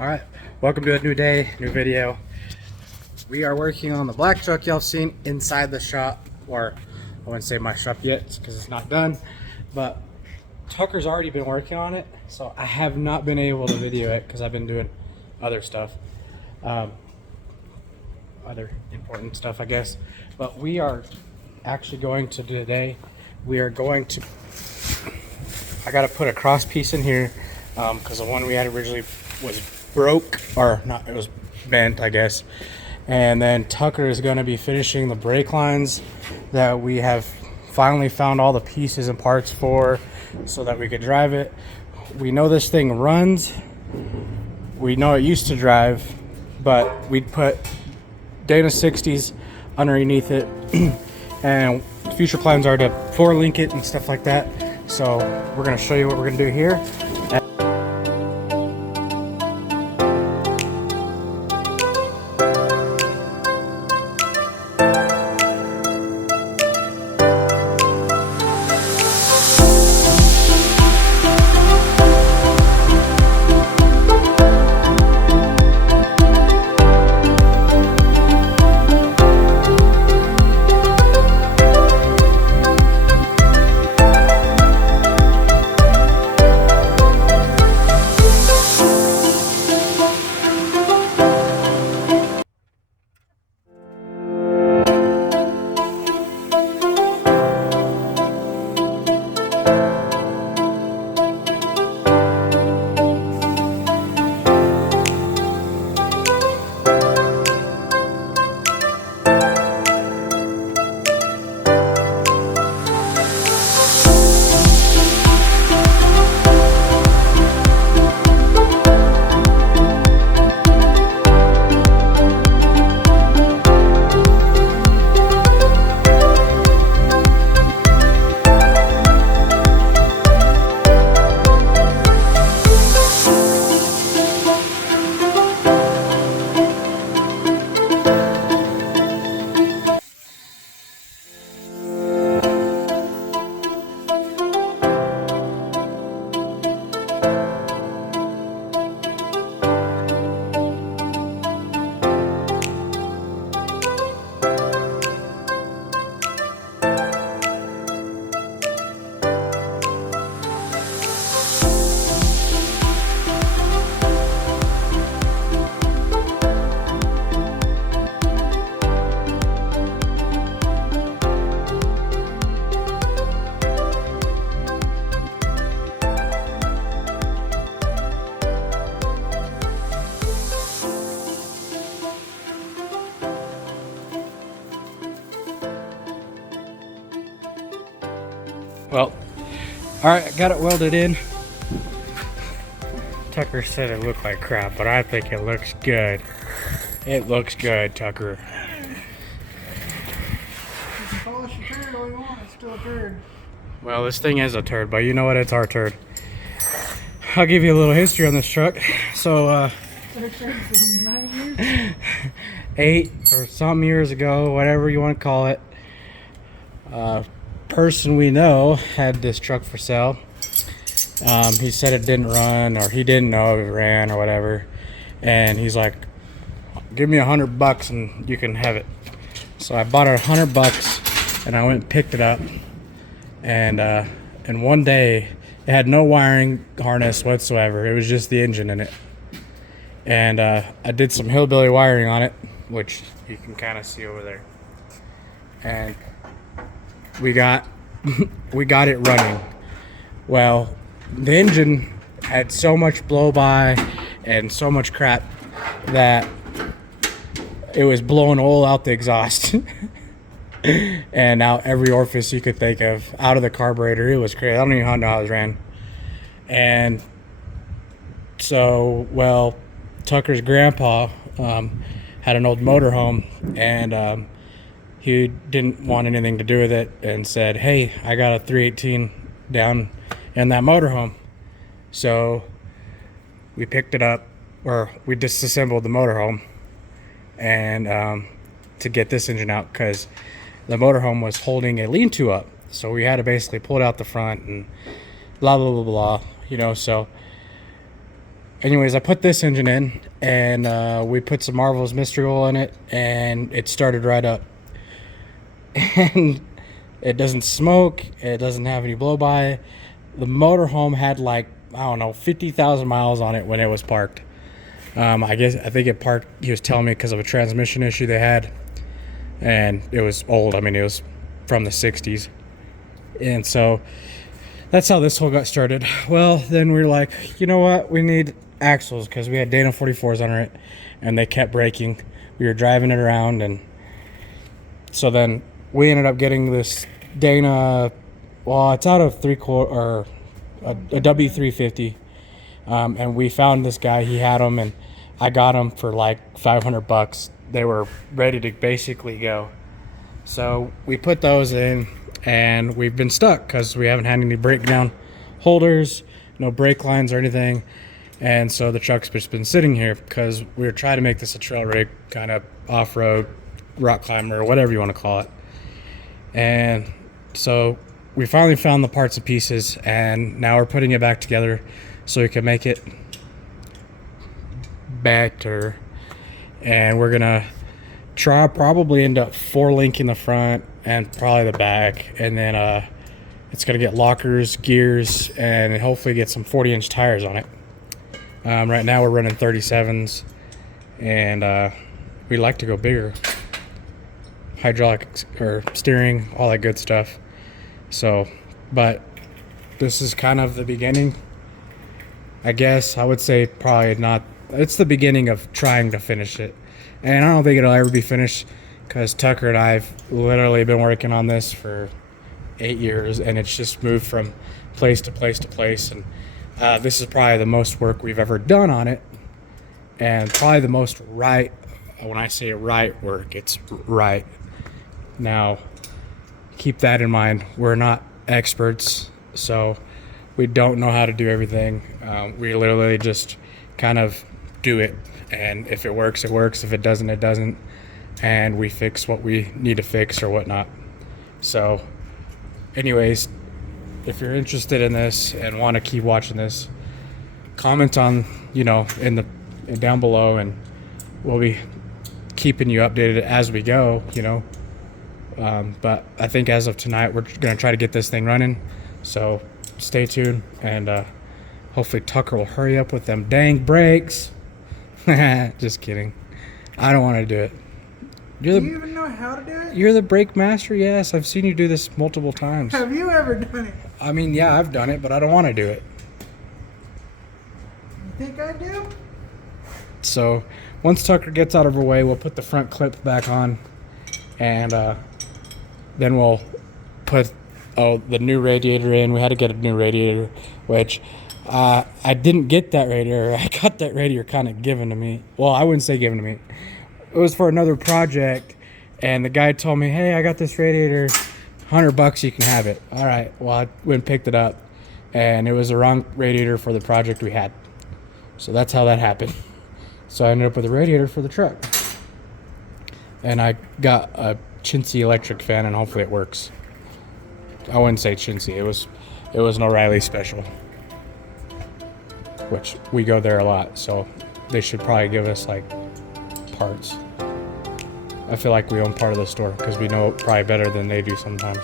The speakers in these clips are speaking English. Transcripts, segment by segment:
Alright, welcome to a new day, new video. We are working on the black truck y'all seen inside the shop, or I wouldn't say my shop yet because it's not done, but Tucker's already been working on it, so I have not been able to video it because I've been doing other stuff, other important stuff I guess. But we are actually going to today, I gotta put a cross piece in here because the one we had originally was broke, or not, it was bent I guess. And then Tucker is going to be finishing the brake lines that we have finally found all the pieces and parts for so that we could drive it. We know this thing runs, we know it used to drive, but we'd put Dana 60s underneath it and future plans are to 4-link it and stuff like that. So we're going to show you what we're going to do here. Well, alright, I got it welded in. Tucker said it looked like crap, but I think it looks good. It looks good, Tucker. You can polish your turd all you want, it's still a turd. Well, this thing is a turd, but you know what? It's our turd. I'll give you a little history on this truck. So, 8 or some years ago, whatever you want to call it, person we know had this truck for sale. He said it didn't run, or he didn't know if it ran or whatever, and he's like, give me $100 and you can have it. So I bought it $100 and I went and picked it up, and one day it had no wiring harness whatsoever. It was just the engine in it, and I did some hillbilly wiring on it, which you can kind of see over there, and we got it running. Well, the engine had so much blow by and so much crap that it was blowing oil out the exhaust and out every orifice you could think of, out of the carburetor. It was crazy. I don't even know how it ran. And so, well, Tucker's grandpa had an old motorhome, and he didn't want anything to do with it, and said, "Hey, I got a 318 down in that motorhome." So we picked it up, or we disassembled the motorhome, and to get this engine out, because the motorhome was holding a lean-to up. So we had to basically pull it out the front and blah, blah, blah, blah, you know. So anyways, I put this engine in, and we put some Marvel's Mystery Oil in it, and it started right up. And it doesn't smoke. It doesn't have any blow-by. The motorhome had like, I don't know, 50,000 miles on it when it was parked. I think it parked, he was telling me, because of a transmission issue they had. And it was old. I mean, it was from the 60s. And so that's how this whole got started. Well, then we were like, you know what? We need axles, because we had Dana 44s on it, and they kept breaking. We were driving it around, and so then we ended up getting this Dana. Well, it's out of a W350, and we found this guy. He had them, and I got them for like $500. They were ready to basically go. So we put those in, and we've been stuck because we haven't had any breakdown holders, no brake lines or anything. And so the truck's just been sitting here because we were trying to make this a trail rig, kind of off-road, rock climber, or whatever you want to call it. And so we finally found the parts and pieces, and now we're putting it back together so we can make it better. And we're gonna probably end up 4-linking the front and probably the back, and then it's gonna get lockers, gears, and hopefully get some 40-inch tires on it. Right now we're running 37s, and we like to go bigger. Hydraulic or steering, all that good stuff. So, but this is kind of the beginning. I guess I would say probably not. It's the beginning of trying to finish it. And I don't think it'll ever be finished, because Tucker and I have literally been working on this for 8 years, and it's just moved from place to place to place. And this is probably the most work we've ever done on it, and probably the most right. When I say right work, it's right. Now, keep that in mind. We're not experts, so we don't know how to do everything. We literally just kind of do it, and if it works, it works. If it doesn't, it doesn't, and we fix what we need to fix or whatnot. So anyways, if you're interested in this and want to keep watching this, comment on, down below, and we'll be keeping you updated as we go, but I think as of tonight, we're going to try to get this thing running. So stay tuned, and hopefully Tucker will hurry up with them dang brakes. Just kidding. I don't want to do it. Do you even know how to do it? You're the brake master. Yes, I've seen you do this multiple times. Have you ever done it? I mean, yeah, I've done it, but I don't want to do it. You think I do? So once Tucker gets out of her way, we'll put the front clip back on, and then we'll put the new radiator in. We had to get a new radiator, which I didn't get that radiator. I got that radiator kind of given to me. Well, I wouldn't say given to me. It was for another project, and the guy told me, "Hey, I got this radiator, $100, you can have it." All right. Well, I went and picked it up, and it was the wrong radiator for the project we had. So that's how that happened. So I ended up with a radiator for the truck, and I got a Chintzy electric fan, and hopefully it works. I wouldn't say Chintzy. It was an O'Reilly special, which we go there a lot, so they should probably give us like parts. I feel like we own part of the store because we know it probably better than they do sometimes.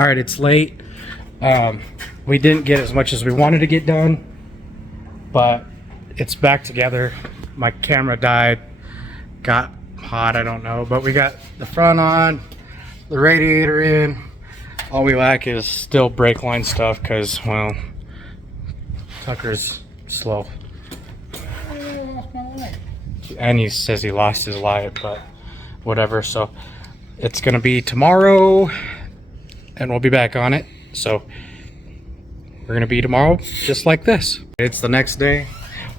All right, it's late. We didn't get as much as we wanted to get done, but it's back together. My camera died, got hot, I don't know, but we got the front on, the radiator in. All we lack is still brake line stuff because, well, Tucker's slow. And he says he lost his light, but whatever. So it's gonna be tomorrow and we'll be back on it. So we're gonna be tomorrow just like this. It's the next day.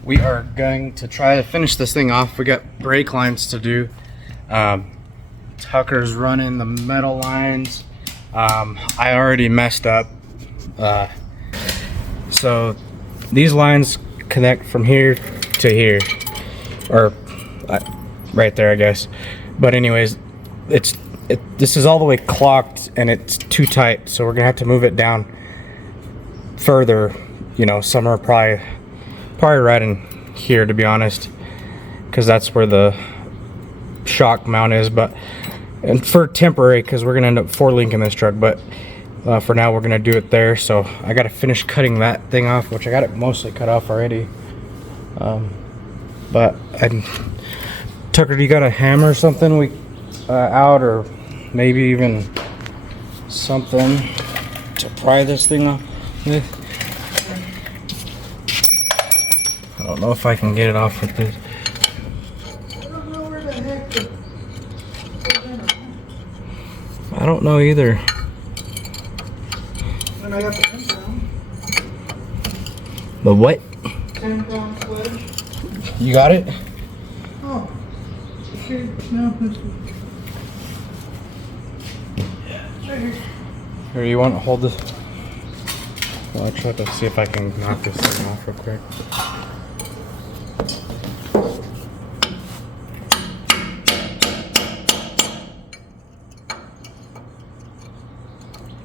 We are going to try to finish this thing off. We got brake lines to do. Tucker's running the metal lines. I already messed up. So these lines connect from here to here, or right there, I guess. But anyways, this is all the way clocked and it's too tight, so we're gonna have to move it down further. You know, somewhere probably right in here, to be honest, because that's where the shock mount is. But and for temporary, because we're gonna end up 4-linking this truck, but for now we're gonna do it there. So I gotta finish cutting that thing off, which I got it mostly cut off already. But Tucker, do you got a hammer or something out, or maybe even something to pry this thing off with? I don't know if I can get it off with this. I don't know where the heck the I don't know either. And I got the 10-pound. The what? 10-pound sledge. You got it? Oh. Shoot. No, this is... Right here. Here, you want to hold this? Well, I'll try to see if I can knock this thing off real quick.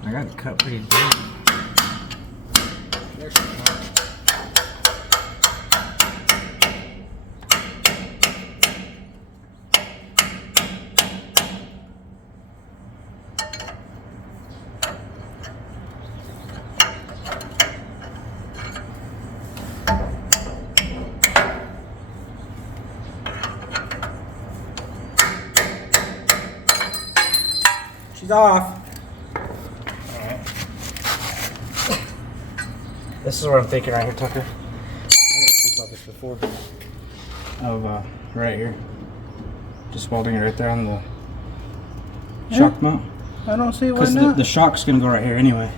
I got it cut pretty good. She's off. This is what I'm thinking right here, Tucker. I didn't think about this before. Of right here. Just welding it right there on the shock mount. I don't see why Because not. the shock's gonna go right here anyway.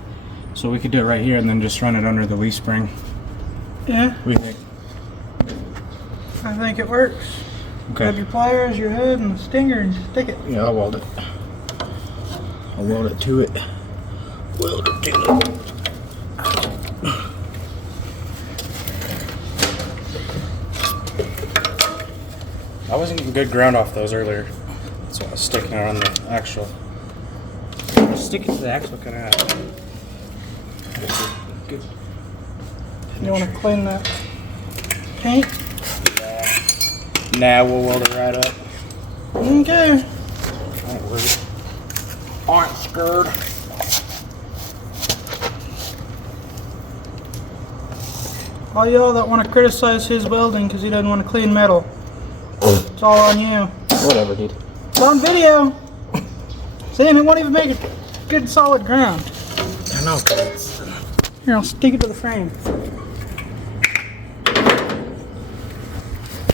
So we could do it right here and then just run it under the leaf spring. Yeah, What do you think? I think it works. Grab your pliers, your hood, and the stinger and stick it. Yeah, I'll weld it. I'll weld it to it. Weld it to it. I wasn't getting good ground off those earlier. That's why I was sticking it on the axle. Stick it to the axle kind of. Good. You want to clean that paint? Nah, we'll weld it right up. Okay. Don't worry. Aren't scared. All y'all that want to criticize his welding because he doesn't want to clean metal, it's all on you. Whatever, dude. It's on video. Sam, it won't even make a good solid ground. I know, cause Here, I'll stick it to the frame.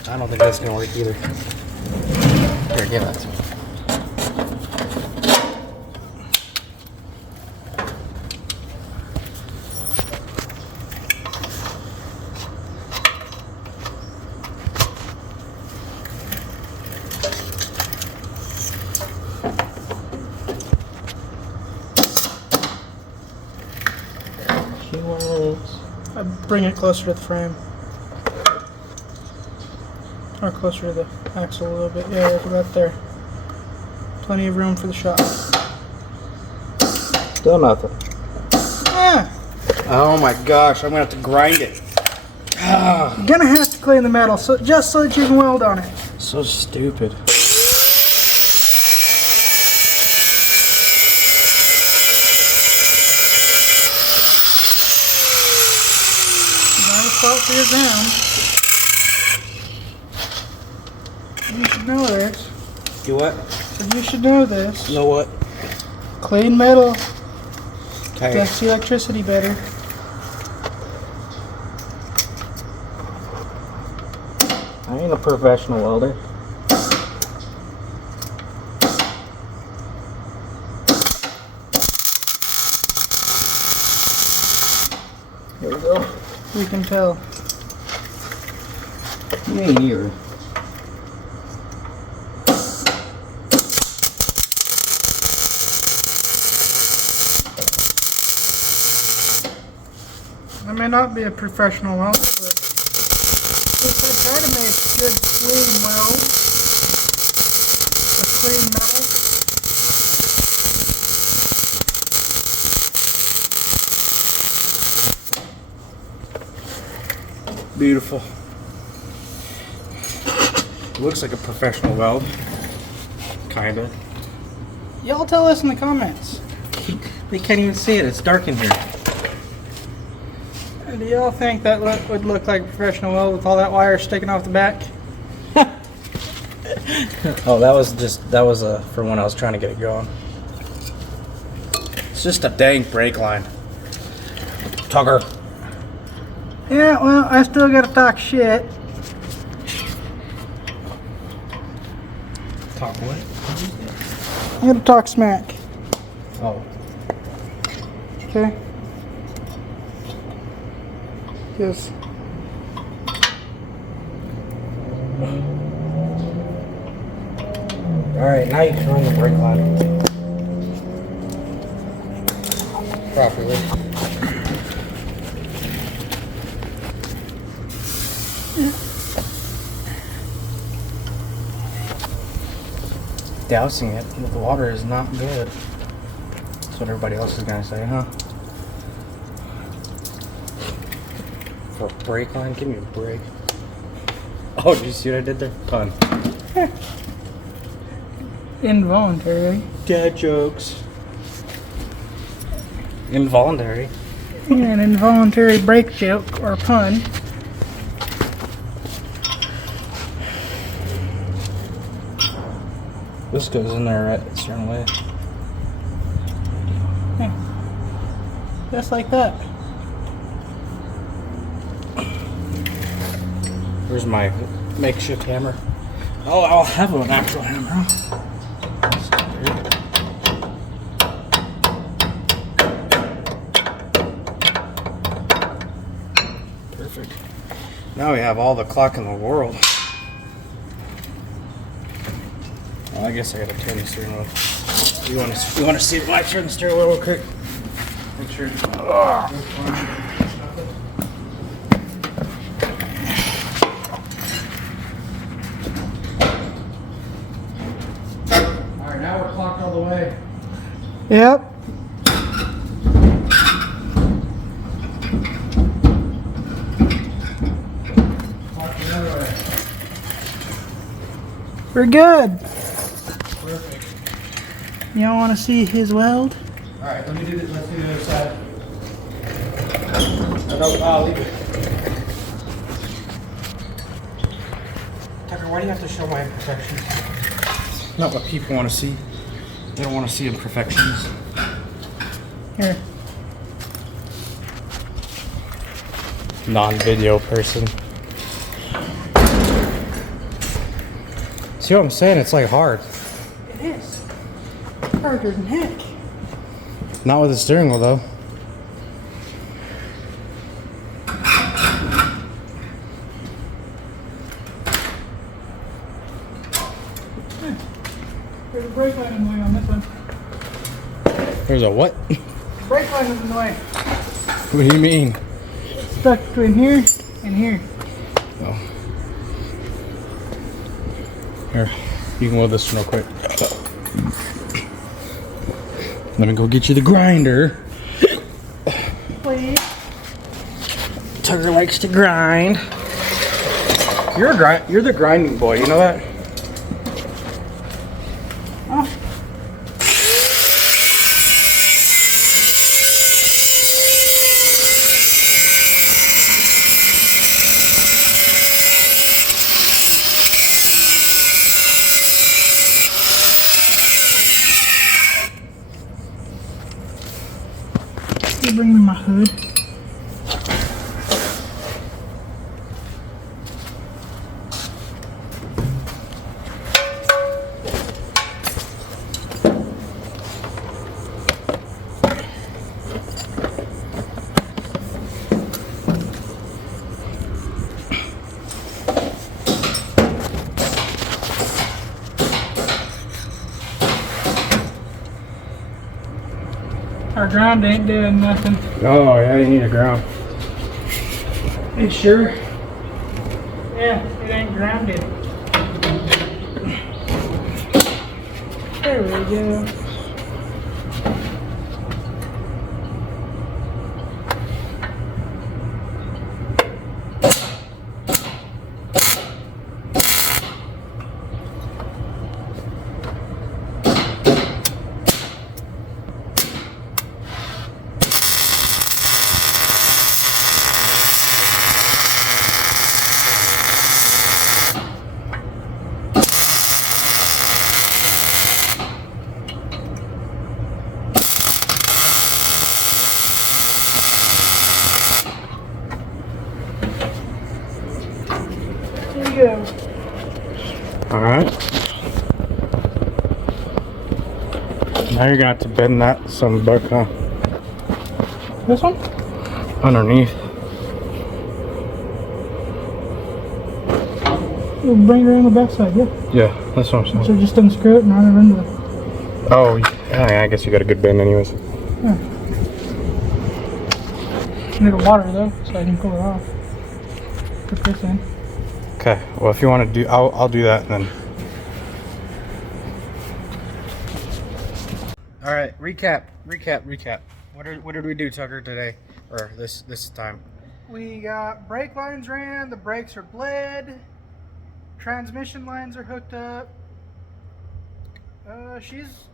I don't think that's gonna work either. Here, give that to me. I bring it closer to the frame. Or closer to the axle a little bit. Yeah, right there. Plenty of room for the shot. Still nothing. Yeah. Oh my gosh, I'm gonna have to grind it. You're gonna have to clean the metal just so that you can weld on it. So stupid. salt for your ground. You should know this. You what? And you should know this. Know what? Clean metal Okay. affects the electricity better. I ain't a professional welder. Here we go. We can tell. You ain't either. I may not be a professional welder, but if I try to make good clean weld with clean metal, Beautiful. Looks like a professional weld. Kinda. y'all tell us in the comments. They can't even see it. It's dark in here. Do y'all think that would look like a professional weld with all that wire sticking off the back? Oh, that was for when I was trying to get it going. It's just a dang brake line. Tucker. Yeah, well, I still gotta talk shit. Talk what? I gotta talk smack. Oh. Okay? Yes. Alright, now you can run the brake line. Properly. Dousing it with water is not good. That's what everybody else is gonna say, huh? For a brake line? Give me a break. Oh, did you see what I did there? Pun. Involuntary. Dad jokes. Involuntary. Yeah, an involuntary brake joke or pun. This goes in there right a certain way. Just like that. Where's my makeshift hammer? Oh, I'll have an actual hammer. Perfect. Now we have all the clock in the world. Well, I guess I gotta turn the steering wheel. You want to see why I turn the steering wheel real quick? Make sure. Alright, now we're clocked all the way. Yep. Clocked the other way. We're good. Perfect. Y'all want to see his weld? Alright, let me do this. Let's do the other side. I'll leave it. Tucker, why do you have to show my imperfections? Not what people want to see. They don't want to see imperfections. Here. Non-video person. See what I'm saying? It's like hard. It is. Harder than heck. Not with the steering wheel though. There's a brake line in the way on this one. There's a what? Brake line is in the way. What do you mean? Stuck between here and here. Oh. Here, you can weld this real quick. Let me go get you the grinder. Please. Tucker likes to grind. You're the grinding boy, you know that? Oh. bring me my hood. Our ground ain't doing nothing. Oh yeah, you need a ground. You sure? Yeah, it ain't grounded. There we go. There you go. All right. Now you're gonna have to bend that some buck, huh? This one? Underneath. You bring it around the backside, yeah. Yeah, that's what I'm saying. So just unscrew it and run it into it. Oh, yeah, I guess you got a good bend anyways. Yeah. Need a water though, so I can pull it off. Put this in. Okay, well if you want to do, I'll do that then. All right, recap. What did we do, Tucker, today, or this time? We got brake lines ran, the brakes are bled, transmission lines are hooked up. She's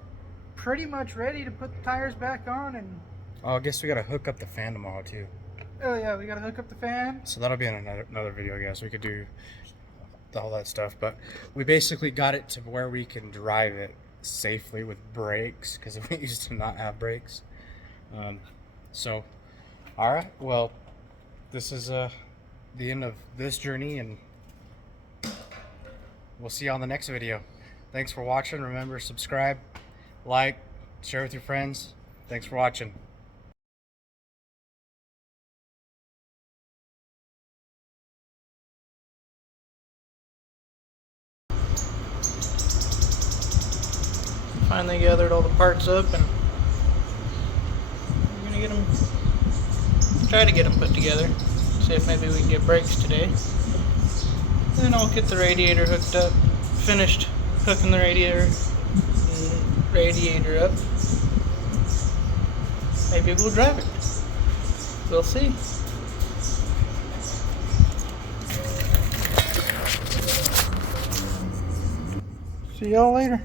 pretty much ready to put the tires back on, and Oh, I guess we gotta hook up the fan tomorrow too. oh yeah, we gotta hook up the fan. So that'll be in another video, I guess. We could do all that stuff, but we basically got it to where we can drive it safely with brakes, because we used to not have brakes. So, all right. Well, this is the end of this journey, and we'll see you on the next video. Thanks for watching. Remember, subscribe, like, share with your friends. Thanks for watching. Finally gathered all the parts up, and we're gonna get them, try to get them put together. See if maybe we can get brakes today. Then I'll get the radiator hooked up, finished hooking the radiator up. Maybe we'll drive it. We'll see. See y'all later.